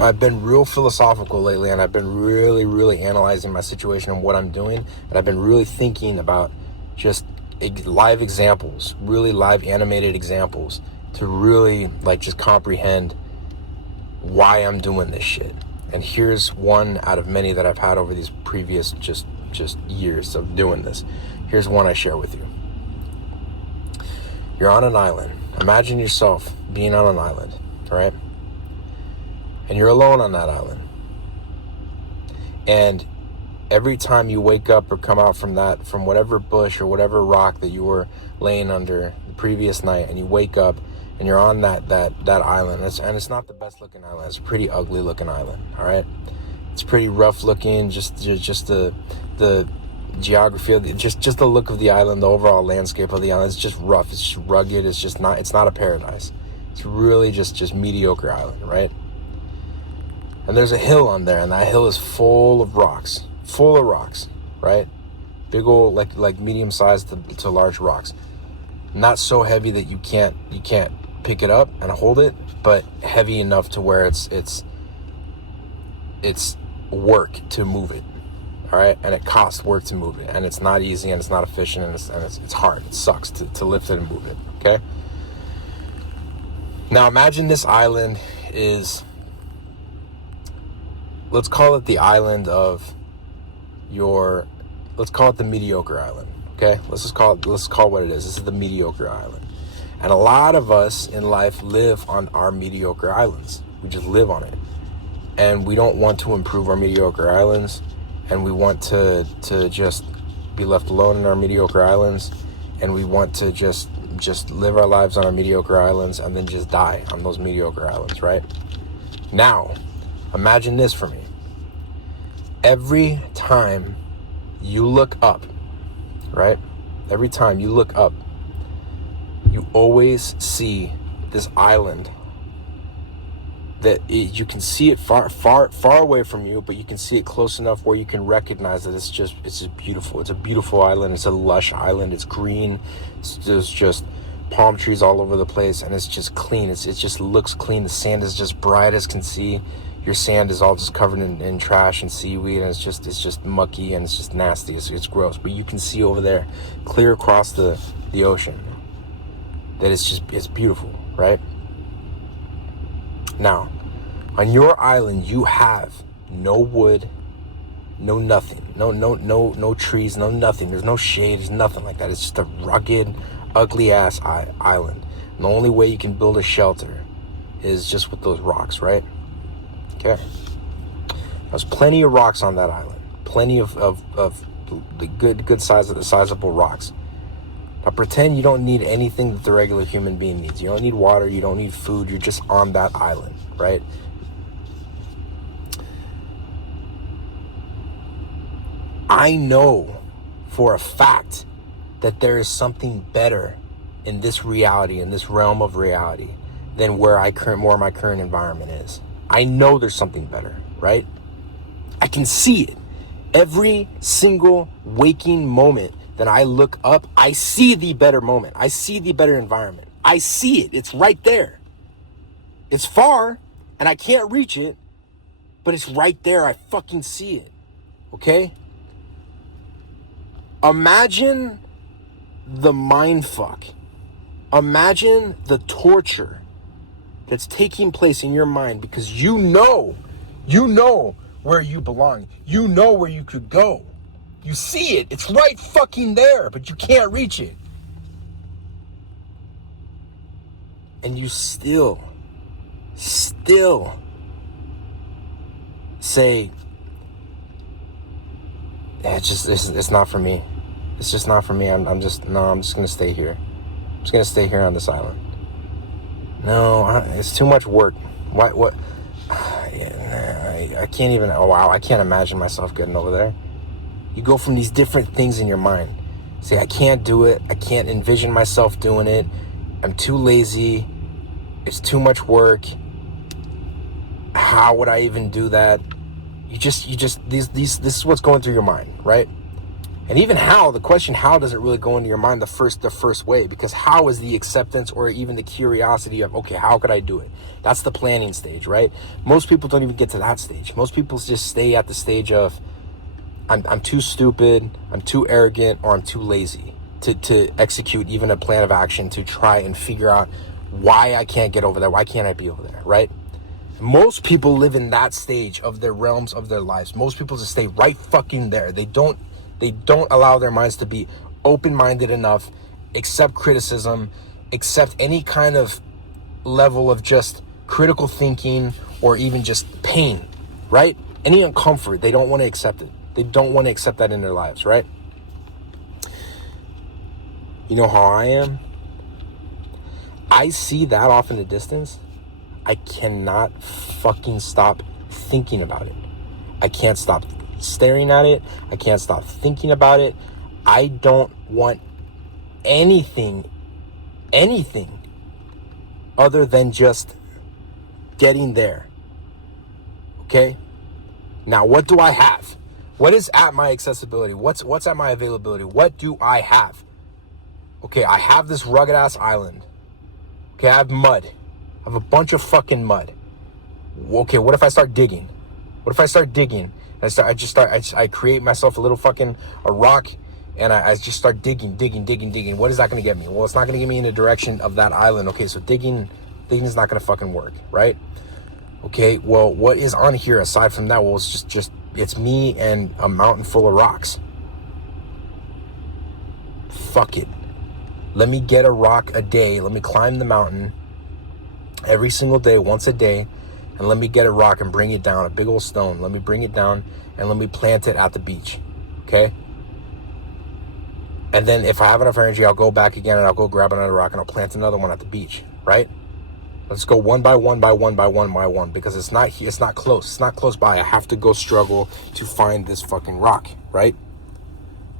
I've been real philosophical lately, and I've been really, really analyzing my situation and what I'm doing. And I've been really thinking about just live examples, really live animated examples to really like just comprehend why I'm doing this shit. And here's one out of many that I've had over these previous just years of doing this. Here's one I share with you. You're on an island. Imagine yourself being on an island, all right? And you're alone on that island. And every time you wake up or come out from whatever bush or whatever rock that you were laying under the previous night, and you wake up and you're on that island, and it's not the best looking island. It's a pretty ugly looking island, all right? It's pretty rough looking, just the geography of just the look of the island, the overall landscape of the island. It's just rough, it's just rugged, it's not a paradise. It's really just mediocre island, right? And there's a hill on there, and that hill is full of rocks, right? Big old, like medium-sized to large rocks. Not so heavy that you can't pick it up and hold it, but heavy enough to where it's work to move it, all right? And it costs work to move it, and it's not easy, and it's not efficient, and it's hard. It sucks to lift it and move it, okay? Now imagine this island is, let's call it the island of let's call it the mediocre island, okay? Let's call it what it is. This is the mediocre island. And a lot of us in life live on our mediocre islands. We just live on it. And we don't want to improve our mediocre islands, and we want to just be left alone in our mediocre islands, and we want to just live our lives on our mediocre islands and then just die on those mediocre islands, right? Now, imagine this for me. Every time you look up, right? Every time you look up, you always see this island that you can see it far away from you, but you can see it close enough where you can recognize that it's just beautiful. It's a beautiful island. It's a lush island. It's green. There's just palm trees all over the place, and it's just clean. It just looks clean. The sand is just bright as can see. Your sand is all just covered in trash and seaweed, and it's just mucky, and it's just nasty. It's gross. But you can see over there, clear across the ocean, that it's beautiful, right? Now, on your island, you have no wood, no nothing, no trees, no nothing. There's no shade. There's nothing like that. It's just a rugged, ugly ass island. And the only way you can build a shelter is just with those rocks, right? Okay. There's plenty of rocks on that island. Plenty of the good sizable rocks. Now pretend you don't need anything that the regular human being needs. You don't need water. You don't need food. You're just on that island, right? I know for a fact that there is something better in this reality, in this realm of reality, than where my current environment is. I know there's something better, right? I can see it. Every single waking moment that I look up, I see the better moment. I see the better environment. I see it. It's right there. It's far, and I can't reach it, but it's right there. I fucking see it. Okay? Imagine the mindfuck. Imagine the torture that's taking place in your mind, because you know where you belong. You know where you could go. You see it. It's right fucking there, but you can't reach it. And you still say, it's not for me. It's just not for me. I'm just going to stay here. I'm just going to stay here on this island. No, it's too much work. What? I can't even, I can't imagine myself getting over there. You go from these different things in your mind. Say, I can't do it. I can't envision myself doing it. I'm too lazy. It's too much work. How would I even do that? This is what's going through your mind, right? And even how, the question how doesn't really go into your mind the first way, because how is the acceptance or even the curiosity of, okay, how could I do it? That's the planning stage, right? Most people don't even get to that stage. Most people just stay at the stage of, I'm too stupid, I'm too arrogant, or I'm too lazy to execute even a plan of action to try and figure out why I can't get over there. Why can't I be over there, right? Most people live in that stage of their realms of their lives. Most people just stay right fucking there. They don't allow their minds to be open-minded enough, accept criticism, accept any kind of level of just critical thinking or even just pain, right? Any uncomfort, they don't want to accept it. They don't want to accept that in their lives, right? You know how I am? I see that off in the distance. I cannot fucking stop thinking about it. I can't stop staring at it. I can't stop thinking about it. I don't want anything other than just getting there. Okay? Now, what do I have? What is at my accessibility? What's at my availability? What do I have? Okay, I have this rugged ass island. Okay, I have mud. I have a bunch of fucking mud. Okay, what if I start digging? What if I start digging? I create myself a little fucking a rock, and I just start digging. What is that going to get me? Well, it's not going to get me in the direction of that island. Okay, so digging is not going to fucking work, right? Okay, well, what is on here aside from that? Well, it's just it's me and a mountain full of rocks. Fuck it. Let me get a rock a day. Let me climb the mountain every single day, once a day, and let me get a rock and bring it down, a big old stone. Let me bring it down and let me plant it at the beach, okay? And then if I have enough energy, I'll go back again and I'll go grab another rock and I'll plant another one at the beach, right? Let's go one by one, because it's not close. It's not close by. I have to go struggle to find this fucking rock, right?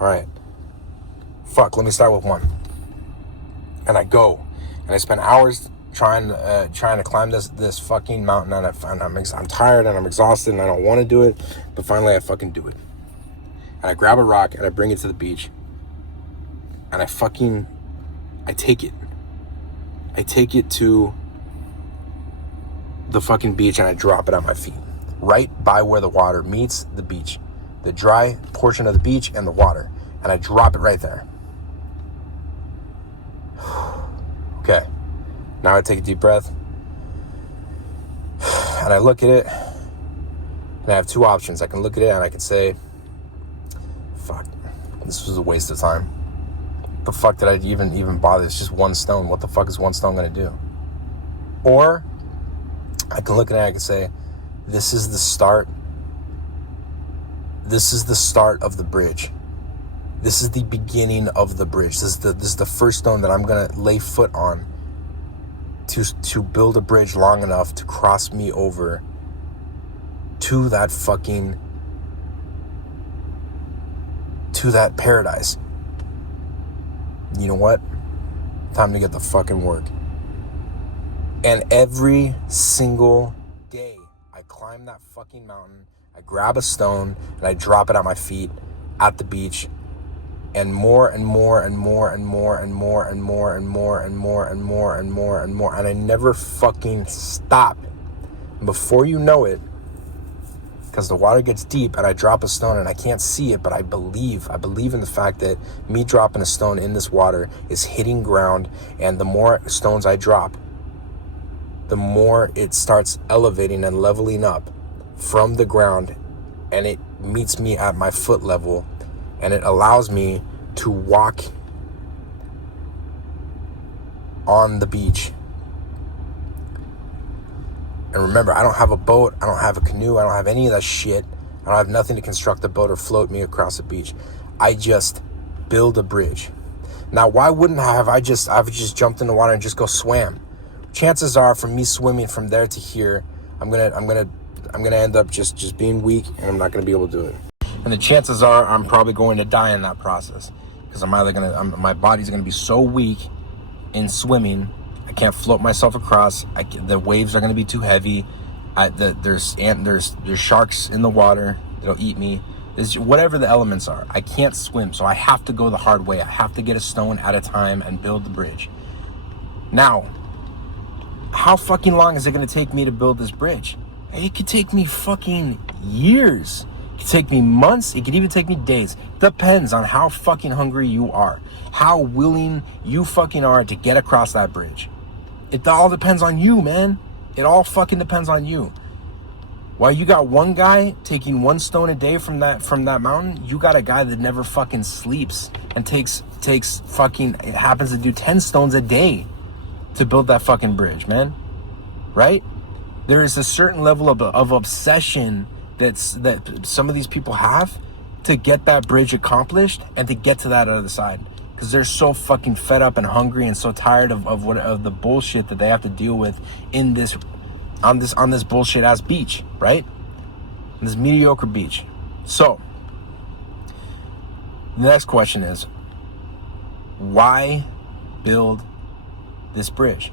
All right. Fuck, let me start with one. And I go, and I spend hours trying to climb this fucking mountain, and I'm tired and I'm exhausted and I don't want to do it, but finally I fucking do it. And I grab a rock and I bring it to the beach, and I take it. I take it to the fucking beach and I drop it at my feet, right by where the water meets the beach, the dry portion of the beach and the water, and I drop it right there. Okay, now I take a deep breath and I look at it, and I have two options. I can look at it and I can say, fuck, this was a waste of time. What the fuck did I even bother? It's just one stone. What the fuck is one stone gonna do? Or I can look at it and I can say, this is the start. This is the start of the bridge. This is the beginning of the bridge. This is the first stone that I'm gonna lay foot on to build a bridge long enough to cross me over to that paradise. You know what? Time to get the fucking work. And every single day, I climb that fucking mountain, I grab a stone, and I drop it at my feet at the beach. And more and more and more and more and more and more and more and more and more and more and more. And I never fucking stop. And before you know it, because the water gets deep and I drop a stone and I can't see it, but I believe in the fact that me dropping a stone in this water is hitting ground, and the more stones I drop, the more it starts elevating and leveling up from the ground, and it meets me at my foot level, and it allows me to walk on the beach. And remember, I don't have a boat, I don't have a canoe, I don't have any of that shit. I don't have nothing to construct a boat or float me across the beach. I just build a bridge. Now, why wouldn't I've just jumped in the water and just go swam? Chances are, from me swimming from there to here, I'm gonna end up just being weak, and I'm not gonna be able to do it. And the chances are I'm probably going to die in that process, because my body's gonna be so weak in swimming. I can't float myself across. The waves are gonna be too heavy. There's sharks in the water that'll eat me. It's whatever the elements are. I can't swim, so I have to go the hard way. I have to get a stone at a time and build the bridge. Now, how fucking long is it going to take me to build this bridge? It could take me fucking years. It could take me months. It could even take me days. Depends on how fucking hungry you are. How willing you fucking are to get across that bridge. It all depends on you, man. It all fucking depends on you. While you got one guy taking one stone a day from that mountain, you got a guy that never fucking sleeps and takes fucking, it happens to do 10 stones a day to build that fucking bridge, man. Right? There is a certain level of obsession that some of these people have to get that bridge accomplished and to get to that other side, because they're so fucking fed up and hungry and so tired of the bullshit that they have to deal with in this on this bullshit ass beach, right? On this mediocre beach. So the next question is, why build this bridge?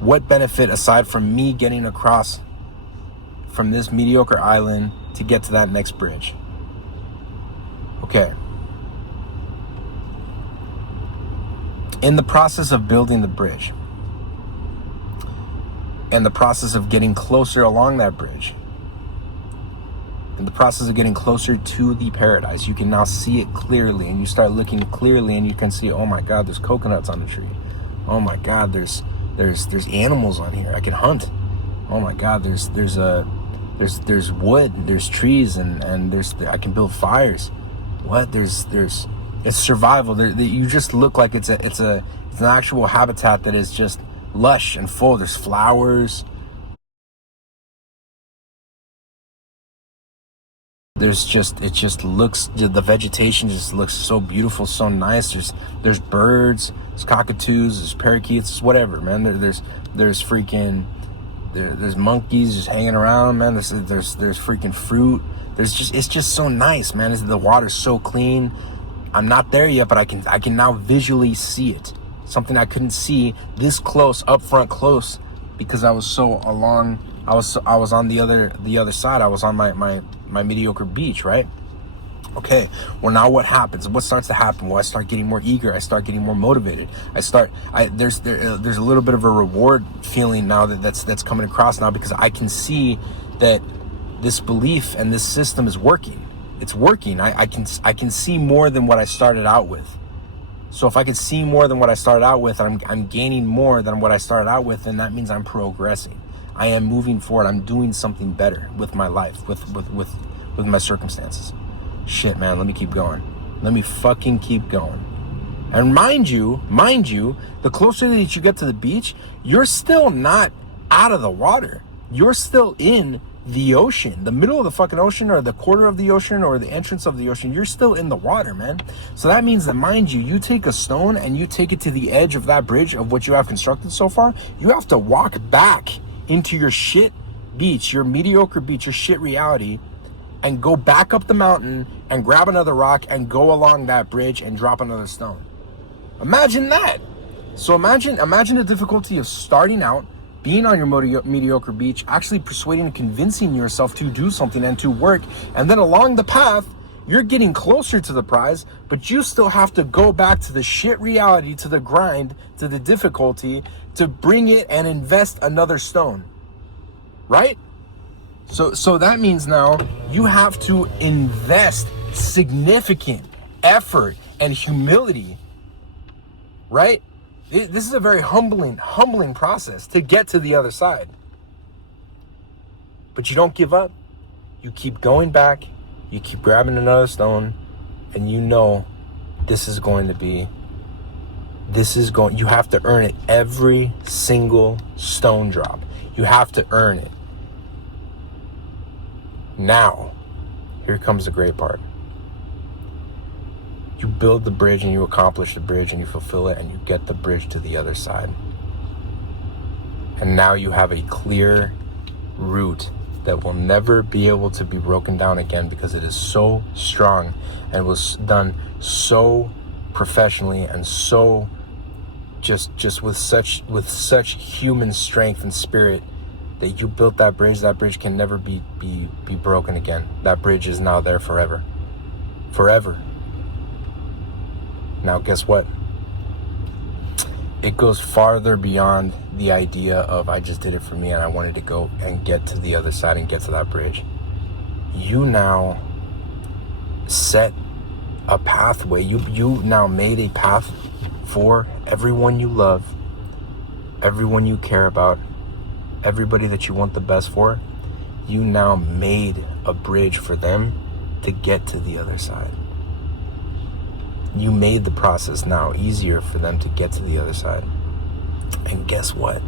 What benefit, aside from me getting across from this mediocre island to get to that next bridge? Okay. In the process of building the bridge, and the process of getting closer along that bridge, in the process of getting closer to the paradise, you can now see it clearly, and you start looking clearly, and you can see, oh my God, there's coconuts on the tree. Oh my God, there's animals on here. I can hunt. Oh my God, there's wood, there's trees, and I can build fires. What? It's survival. You just look like it's an actual habitat that is just lush and full. There's flowers. The vegetation just looks so beautiful, so nice. There's birds, there's cockatoos, there's parakeets, whatever, man. There's monkeys just hanging around, man. There's freaking fruit. It's just so nice, man. The water's so clean. I'm not there yet, but I can now visually see it. Something I couldn't see this close, up front close, because I was so along. I was on the other side. I was on my mediocre beach, right? Okay. Well, now what happens? What starts to happen? Well, I start getting more eager. I start getting more motivated. There's a little bit of a reward feeling now that's coming across now, because I can see that this belief and this system is working. It's working. I can see more than what I started out with. So if I could see more than what I started out with, I'm gaining more than what I started out with, and that means I'm progressing. I am moving forward. I'm doing something better with my life, with my circumstances. Shit, man, let me keep going. Let me fucking keep going. And mind you, the closer that you get to the beach, you're still not out of the water. You're still in the ocean, the middle of the fucking ocean, or the quarter of the ocean, or the entrance of the ocean. You're still in the water, man. So that means that, mind you take a stone and you take it to the edge of that bridge of what you have constructed so far. You have to walk back into your shit beach, your mediocre beach, your shit reality, and go back up the mountain and grab another rock and go along that bridge and drop another stone. Imagine that. So imagine the difficulty of starting out, being on your mediocre beach, actually persuading and convincing yourself to do something and to work. And then along the path, you're getting closer to the prize, but you still have to go back to the shit reality, to the grind, to the difficulty, to bring it and invest another stone. Right? So that means now you have to invest significant effort and humility. Right? This is a very humbling process to get to the other side. But you don't give up. You keep going back. You keep grabbing another stone. And you know you have to earn it. Every single stone drop. You have to earn it. Now, here comes the great part. You build the bridge and you accomplish the bridge and you fulfill it and you get the bridge to the other side. And now you have a clear route that will never be able to be broken down again, because it is so strong and was done so professionally and so just with such human strength and spirit that you built that bridge can never be broken again. That bridge is now there forever. Forever. Now, guess what? It goes farther beyond the idea of I just did it for me and I wanted to go and get to the other side and get to that bridge. You now set a pathway. You now made a path for everyone you love, everyone you care about, everybody that you want the best for. You now made a bridge for them to get to the other side. You made the process now easier for them to get to the other side. And guess what?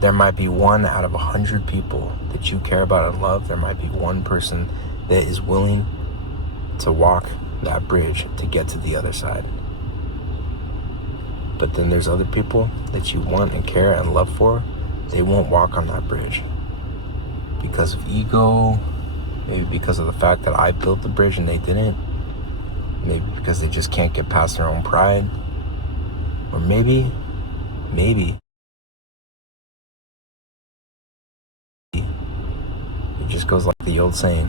There might be 1 out of 100 people that you care about and love. There might be one person that is willing to walk that bridge to get to the other side. But then there's other people that you want and care and love for. They won't walk on that bridge because of ego, maybe because of the fact that I built the bridge and they didn't. Maybe because they just can't get past their own pride. Or maybe it just goes like the old saying.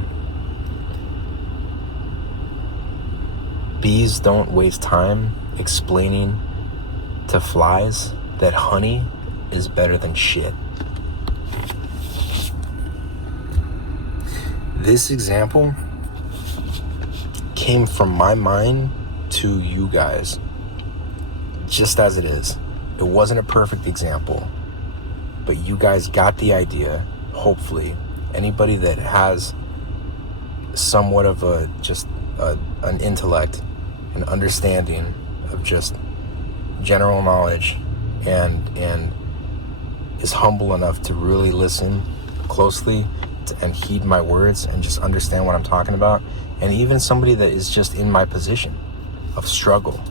Bees don't waste time explaining to flies that honey is better than shit. This example came from my mind to you guys, just as it is. It wasn't a perfect example, but you guys got the idea, hopefully. Anybody that has somewhat of an intellect, an understanding of just general knowledge, and is humble enough to really listen closely and heed my words and just understand what I'm talking about. And even somebody that is just in my position of struggle,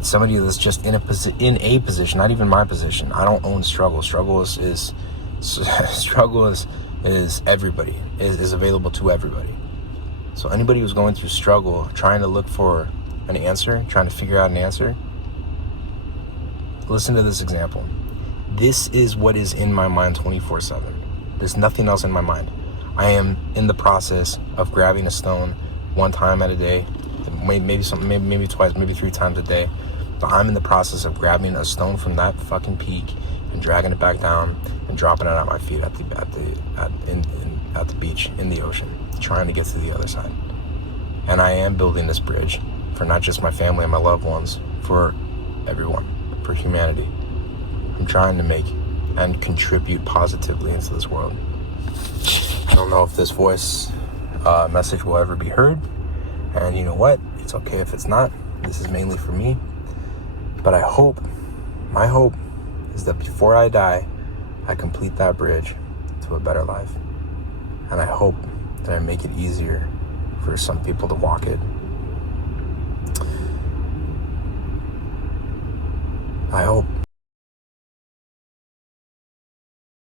somebody that's just in a position, not even my position. I don't own struggle. Struggle is everybody, is available to everybody. So anybody who's going through struggle, trying to look for an answer, trying to figure out an answer, listen to this example. This is what is in my mind 24/7. There's nothing else in my mind. I am in the process of grabbing a stone 1 time at a day, maybe twice, maybe 3 times a day. But I'm in the process of grabbing a stone from that fucking peak and dragging it back down and dropping it at my feet at the beach, in the ocean, trying to get to the other side. And I am building this bridge for not just my family and my loved ones, for everyone, for humanity. I'm trying to make and contribute positively into this world. I don't know if this voice message will ever be heard, and you know what? It's okay if it's not. This is mainly for me. But my hope is that before I die, I complete that bridge to a better life. And I hope that I make it easier for some people to walk it. I hope.